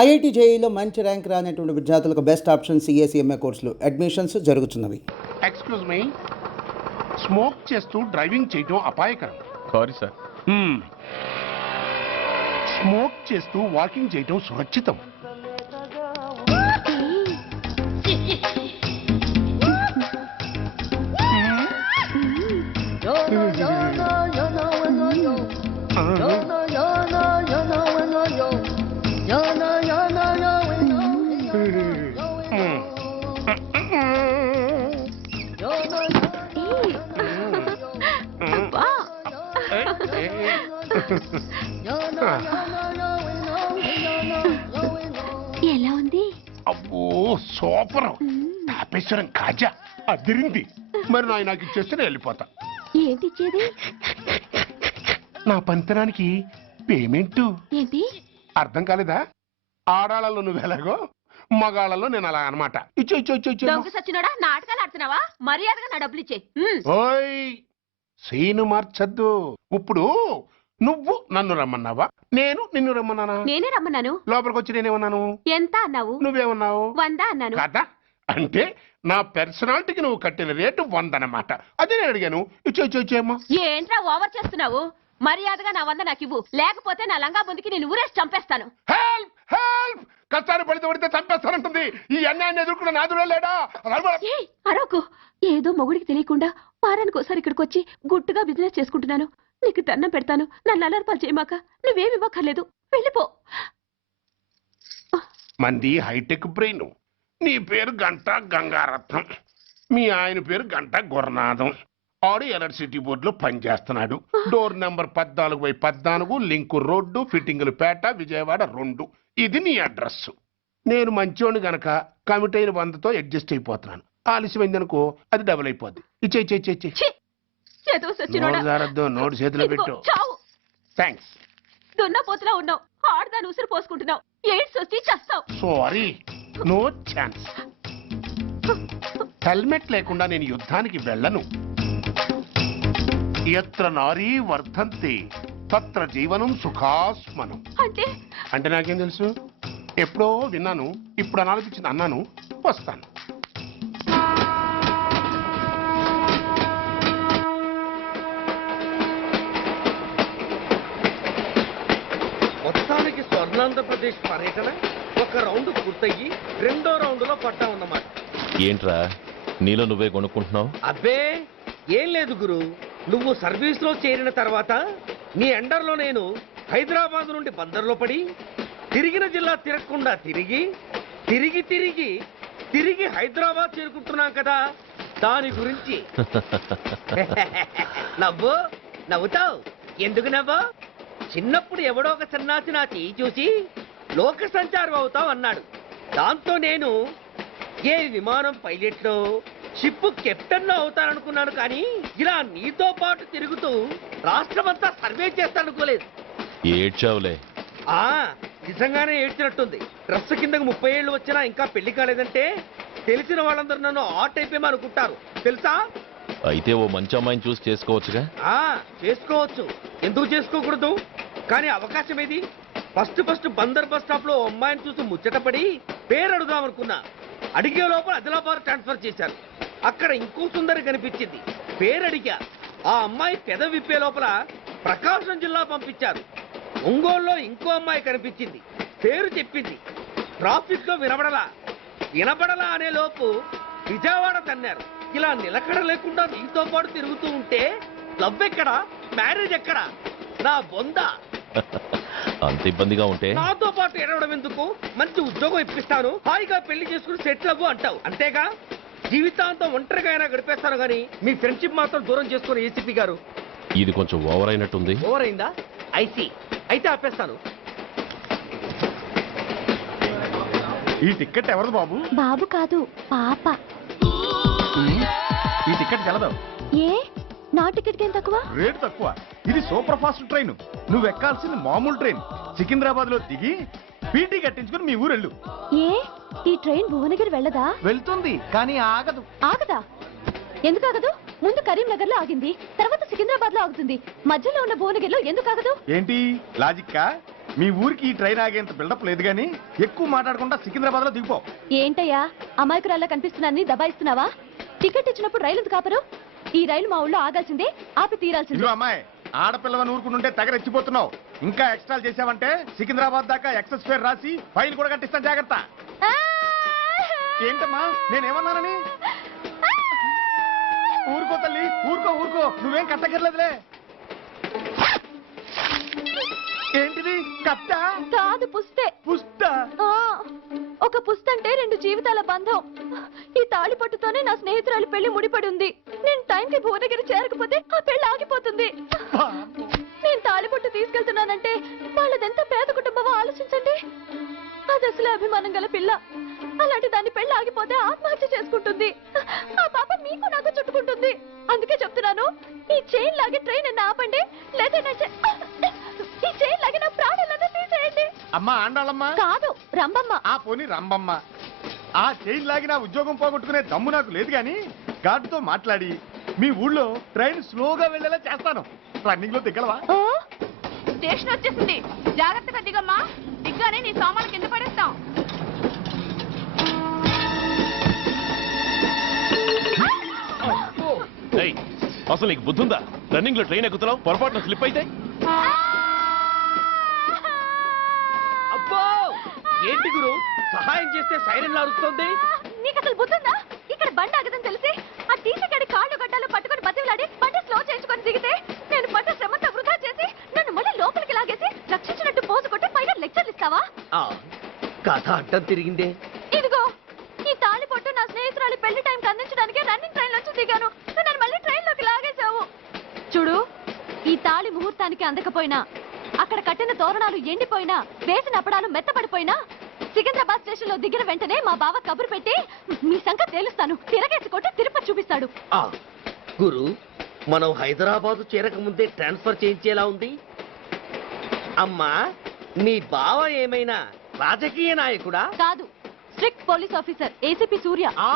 IIT జేఈలో మంచి rank రానటువంటి విద్యార్థులకు బెస్ట్ ఆప్షన్ సిఎస్ఈఎంఏ కోర్సులు అడ్మిషన్స్ జరుగుతున్నవి. ఎక్స్క్యూజ్ మీ, స్మోక్ చేస్తూ డ్రైవింగ్ చేయటం అపాయకరం. Sorry sir. స్మోక్ చేస్తూ వాకింగ్ చేయటం సురక్షితం. ఎలా ఉంది? అబ్బో సూపర్. తాపేశ్వరం కాజా అదిరింది. మరి నాకు ఇచ్చేస్తే నేను వెళ్ళిపోతా. ఏంటి ఇచ్చేది? నా పంతనానికి పేమెంట్. ఏంటి అర్థం కాలేదా? ఆడాళ్ళలో నువ్వు ఎలాగో, మగాళ్ళలో నేను అలా అనమాట. ఇచ్చో ఇచ్చో ఇచ్చో ఇచ్చో. దొంగ సచ్చినోడా, నాటకాలు ఆడుతున్నావా? మర్యాదగా నా డబ్బులు ఇచ్చే. ఓయ్ సీను మార్చద్దు. ఇప్పుడు నువ్వు నన్ను రమ్మన్నావా, నేను నిన్ను రమ్మన్నానా? నేనే రమ్మన్నాను. లోపలికి వచ్చి నేనేమన్నాను? ఎంత అన్నావు? నువ్వేమన్నావు? 100 అన్నాను. కదా, అంటే నా పర్సనాలిటీకి నువ్వు కట్టిన రేటు 100 అన్నమాట. అదే నేను అడిగాను. ఇచ్చో ఇచ్చో ఇచ్చేమ్మా. ఏంట్రా ఓవర్ చేస్తున్నావు? మర్యాదగా నా 100 నాకు ఇవ్వు, లేకపోతే నా లంగా ముందుకి నేను ఊరేసి చంపేస్తాను. Help help. కష్టాలు పడితే చంపేస్తానంటుంది. ఈ అన్యాయాన్ని ఎదుర్కొన్న నాదుడే లేడా? అరవకు. ఏదో మొగుడికి తెలియకుండా వారానికి ఒకసారి ఇక్కడికి వచ్చి గుట్టుగా బిజినెస్ చేసుకుంటున్నాను. నీకు దండం పెడతాను, నన్ను అలర్పాలు చేయమాక. నువ్వేమి ఇవ్వక్కర్లేదు, వెళ్ళిపో. మంది హైటెక్ బ్రెయిన్. నీ పేరు గంట గంగారత్నం, మీ ఆయన పేరు గంట గురనాథం. ఆడు ఎలక్ట్రిసిటీ బోర్డులో పనిచేస్తున్నాడు. డోర్ నెంబర్ 14/14, లింకు రోడ్డు, ఫిట్టింగులు పేట, విజయవాడ 2. ఇది నీ అడ్రస్. నేను మంచోని గనక కమిట్ అయిన 100తో అడ్జస్ట్ అయిపోతున్నాను. ఆలస్యమైందనుకో అది డబుల్ అయిపోద్ది. ఇచ్చే నోటు చేతిలో పెట్టు. థ్యాంక్స్. దున్నపోతులా ఉన్నావు, ఆడదాని ఉసురు పోసుకుంటున్నావు. ఎయిడ్స్ వచ్చి చస్తావు. Sorry, no chance. హెల్మెట్ లేకుండా నేను యుద్ధానికి వెళ్ళను. ఎత్ర నారీ వర్ధంతి తత్ర జీవనం సుఖాస్మనం. అంటే నాకేం తెలుసు? ఎప్పుడో విన్నాను, ఇప్పుడు అనాలనిపించింది అన్నాను. వస్తాను. మొత్తానికి స్వర్ణాంధ్రప్రదేశ్ పర్యటన ఒక రౌండ్ పూర్తయ్యి 2వ రౌండ్లో పడ్డా ఉన్నమాట. ఏంట్రా నీలో నువ్వే కొనుక్కుంటున్నావు? అబ్బే ఏం లేదు గురు, నువ్వు సర్వీస్ లో చేరిన తర్వాత నీ అండర్లో నేను హైదరాబాద్ నుండి బందర్లో పడి తిరిగిన జిల్లా తిరగకుండా తిరిగి తిరిగి తిరిగి తిరిగి హైదరాబాద్ చేరుకుంటున్నాం కదా, దాని గురించి. నవ్వుతావు ఎందుకు నవ్వు? చిన్నప్పుడు ఎవడో ఒక సన్నాసి నా చెయ్యి చూసి లోక సంచారం అవుతావు అన్నాడు. దాంతో నేను ఏ విమానం పైలట్లో, షిప్ కెప్టెన్ అవుతాననుకున్నాను. కానీ ఇలా నీతో పాటు తిరుగుతూ రాష్ట్రమంతా సర్వే చేస్తాననుకోలేదు. ఏడ్చావులే. నిజంగానే ఏడ్చినట్టుంది. డ్రెస్ కిందకు 30 ఏళ్ళు వచ్చినా ఇంకా పెళ్లి కాలేదంటే తెలిసిన వాళ్ళందరూ నన్ను ఆట్ అయిపోయి అనుకుంటారు తెలుసా? అయితే ఓ మంచి అమ్మాయిని చూసి చేసుకోవచ్చుగా. చేసుకోవచ్చు, ఎందుకు చేసుకోకూడదు? కానీ అవకాశం ఏది? ఫస్ట్ బందర్ బస్ స్టాప్ లో అమ్మాయిని చూసి ముచ్చటపడి పేరు అడుగుదాం అనుకున్నా. అడిగే లోపల ఆదిలాబాద్ ట్రాన్స్ఫర్ చేశారు. అక్కడ ఇంకో సుందరి కనిపించింది, పేరు అడిగా. ఆ అమ్మాయి పెద విప్పే లోపల ప్రకాశం జిల్లా పంపించారు. ఒంగోలులో ఇంకో అమ్మాయి కనిపించింది, పేరు చెప్పింది. ట్రాఫిక్ లో వినబడలా అనే లోపు విజయవాడ తన్నారు. ఇలా నిలకడ లేకుండా నీతో పాటు తిరుగుతూ ఉంటే లవ్ ఎక్కడా, మ్యారేజ్ ఎక్కడా? నా బొంద. అంత ఇబ్బందిగా ఉంటే నాతో పాటు ఎడవడం ఎందుకు? మంచి ఉద్యోగం ఇప్పిస్తాను, హాయిగా పెళ్లి చేసుకుని సెటిల్ అవ్వు అంటావు అంతేగా. జీవితాంతం ఒంటరిగా అయినా గడిపేస్తాను గానీ మీ ఫ్రెండ్షిప్ మాత్రం దూరం చేసుకుని ఏసీపీ గారు. ఇది కొంచెం ఓవర్ అయినట్టుంది. ఓవర్ అయిందా? ఐసీ, అయితే ఆపేస్తాను. ఈ టికెట్ ఎవరిది బాబు? బాబు కాదు, పాప. ఈ టికెట్ కలదు. ఏ నా టికెట్ ఏం తక్కువ? రేటు తక్కువ. ఇది సూపర్ ఫాస్ట్ ట్రైన్. నువ్వు ఎక్కాల్సింది మామూలు ట్రైన్. సికింద్రాబాద్ లో దిగి పీటీ కట్టించుకుని మీ ఊరెళ్ళు. ఏ ఈ ట్రైన్ భువనగిరి వెళ్ళదా? వెళ్తుంది కానీ ఆగదు. ఆగదా? ఎందుకు ఆగదు? ముందు కరీంనగర్ లో ఆగింది, తర్వాత సికింద్రాబాద్ లో ఆగుతుంది. మధ్యలో ఉన్న భువనగిరిలో ఎందుకు ఆగదు? ఏంటి లాజిక్కా? మీ ఊరికి ఈ ట్రైన్ ఆగేంత బిల్డప్ లేదు కానీ ఎక్కువ మాట్లాడకుండా సికింద్రాబాద్ లో దిగిపో. ఏంటయ్యా అమాయకురాల్లా కనిపిస్తున్నానని దబాయిస్తున్నావా? టికెట్ ఇచ్చినప్పుడు రైలు ఎందుకు కాపరు? ఈ రైలు మా ఊళ్ళో ఆగాల్సిందే, ఆపి తీరాల్సిందే. ఇదిగో అమ్మాయి, ఆడపిల్లవని ఊరుకుంటుంటే తెగరెచ్చిపోతున్నావు. ఇంకా ఎక్స్ట్రాలు చేసావంటే సికింద్రాబాద్ దాకా ఎక్సెస్ ఫేర్ రాసి ఫైన్ కూడా కట్టిస్తాను, జాగ్రత్త. ఆ! ఏంటమ్మా నేనేమన్నానని? ఊరుకో తల్లి, ఊరుకో ఊరుకో, నువ్వేం కట్టగర్లేదులే. ఏంటిది కట్ట? కాదు పుస్తే. పుష్ట? ఆ, ఒక పుస్తంటే 2 జీవితాల బంధం. ఈ తాళి పట్టుతోనే నా స్నేహితురాలి పెళ్లి ముడిపడి ఉంది. నేను టైంకి భువనగిరి చేరకపోతే ఆ పెళ్లి ఆగిపోతుంది. నేను తాళిబొట్టు తీసుకెళ్తున్నానంటే వాళ్ళదెంత పేద కుటుంబమో ఆలోచించండి. అది అసలు అభిమానం గల పిల్ల. అలాంటి దాని పెళ్లి ఆగిపోతే ఆత్మహత్య చేసుకుంటుంది. ఆ పాప మీకు నాకు చుట్టుకుంటుంది. అందుకే చెప్తున్నాను, ఈ చైన్ లాగే ట్రైన్ అన్న ఆపండి, లేదా ఈ చైన్ లాగే నా ప్రాణాలను తీసేయండి. అమ్మా ఆండాళ్ళమ్మా? కాదు రంబమ్మ. ఆ పోని రంబమ్మ. ఆ చైన్ లాగి నా ఉద్యోగం పోగొట్టుకునే దమ్ము నాకు లేదు గాని గార్డుతో మాట్లాడి మీ ఊళ్ళో ట్రైన్ స్లోగా వెళ్ళేలా చేస్తాను. రన్నింగ్ లో దిగలవా? స్టేషన్ వచ్చేసింది, జాగ్రత్తగా దిగమ్మా. దిగ్గానే నీ సామాన్లు కింద పడేస్తాం. ఏయ్, అసలు నీకు బుద్ధుందా? రన్నింగ్ లో ట్రైన్ ఎక్కుతున్నావు, పొరపాటున స్లిప్ అయితే? అబ్బో ఏంటి గురు, సహాయం చేస్తే సైరన్ అరుస్తుంది. నీకు అసలు బుద్ధుందా? ఇక్కడ బండి ఆగదని తెలిసి ఆ టీసీ గడి కాళ్ళు గడ్డాలు పట్టుకొని బతిలాడి బండి స్లో చేయించుకొని దిగితే నేను పడ్డ శ్రమంతా వృధా చేసి నన్ను మళ్ళీ లోపలికి లాగేసి రక్షించినట్టు పోజు కొట్టి పైగా లెక్చర్లు ఇస్తావా? ఆ, కథ అడ్డం తిరిగిందే. ఇదిగో ఈ తాళి పొట్టు నా స్నేహితురాలి పెళ్లి టైంకి అందించడానికి రన్నింగ్ ట్రైన్ నుంచి దిగాను. నన్ను మళ్ళీ ట్రైన్ లోకి లాగేశావు. చూడు, ఈ తాళి ముహూర్తానికి అందకపోయినా, అక్కడ కట్టిన తోరణాలు ఎండిపోయినా, వేసిన అప్పడాలు మెత్తపడిపోయినా, సికింద్రాబాద్ స్టేషన్ లో దిగిన వెంటనే మా బావ కబురు పెట్టి మీ సంగతి తేలుస్తాను, తిరగేసి కొట్టి తిరుపతి చూపిస్తాడు. ఆ గురు, మనం హైదరాబాద్ చేరక ముందే ట్రాన్స్ఫర్ చేయించేలా ఉంది. అమ్మా, నీ బావ ఏమైనా రాజకీయ నాయకుడా? కాదు, స్ట్రిక్ట్ పోలీస్ ఆఫీసర్ ఏసీపీ సూర్య. ఆ